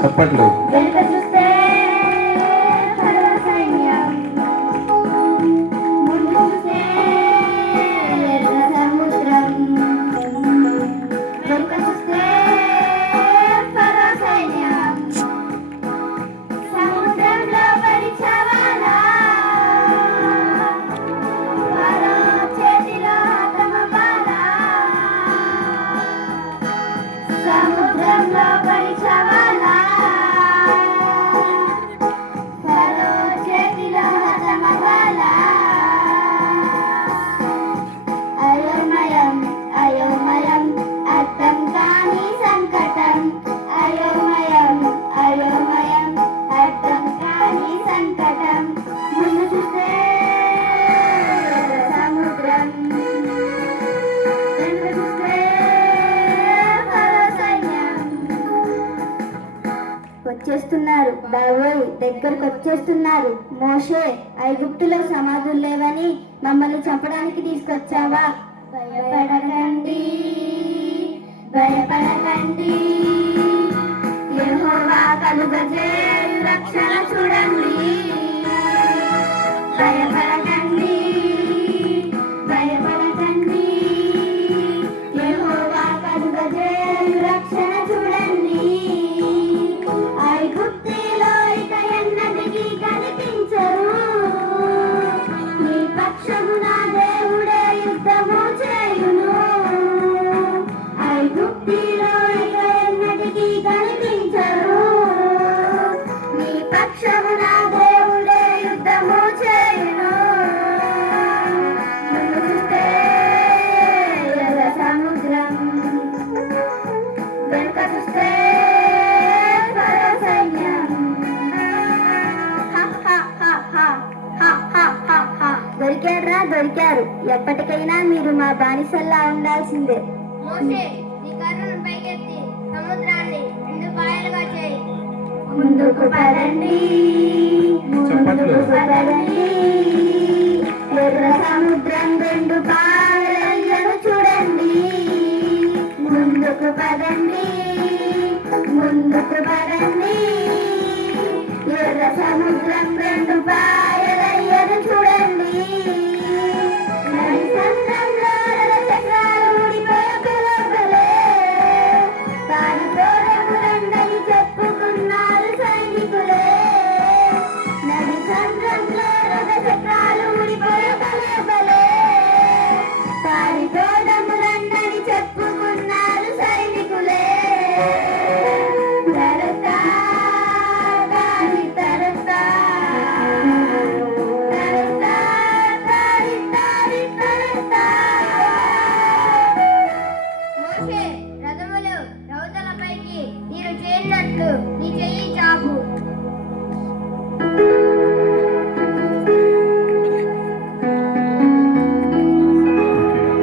చప్పట్లు. వచ్చేస్తున్నారు, బాబోయ్ దగ్గరకు వచ్చేస్తున్నారు. మోషే, ఐగుప్తులో సమాధులు లేవని మమ్మల్ని చంపడానికి తీసుకొచ్చావా? భయపడకండి, భయపడకండి, యెహోవా కలుగజేయు రక్షణ చూడండి. భయపడకండి, భయపడకండి, యెహోవా కలుగజేయు రక్షణ చూడండి. ఐగుప్తులో ఇక ఎన్నటికీ కనిపించరు, నీ పక్షమున దేవుడే యుద్ధము చేయును. ఐగుప్తులో ఇక ఎన్నటికీ కనిపించరు, నీ పక్షమున దేవుడే యుద్ధము చేయును. ముందు చూస్తే ఎర్ర సముద్రం, వెనుక చూస్తే దొరికారా? దొరికారు. ఎప్పటికైనా మీరు మా బానిసల్లా ఉండాల్సిందే. మోషే, నీ కర్రను పైకెత్తి సముద్రాన్ని రెండు పాయలుగా చేయి. ముందుకు పదండి, ముందుకు పదండి, ఎర్ర సముద్రం రెండు పాయలను చూడండి. ముందుకు పదండి, ముందుకు పదండి, ఎర్ర సముద్రం రెండు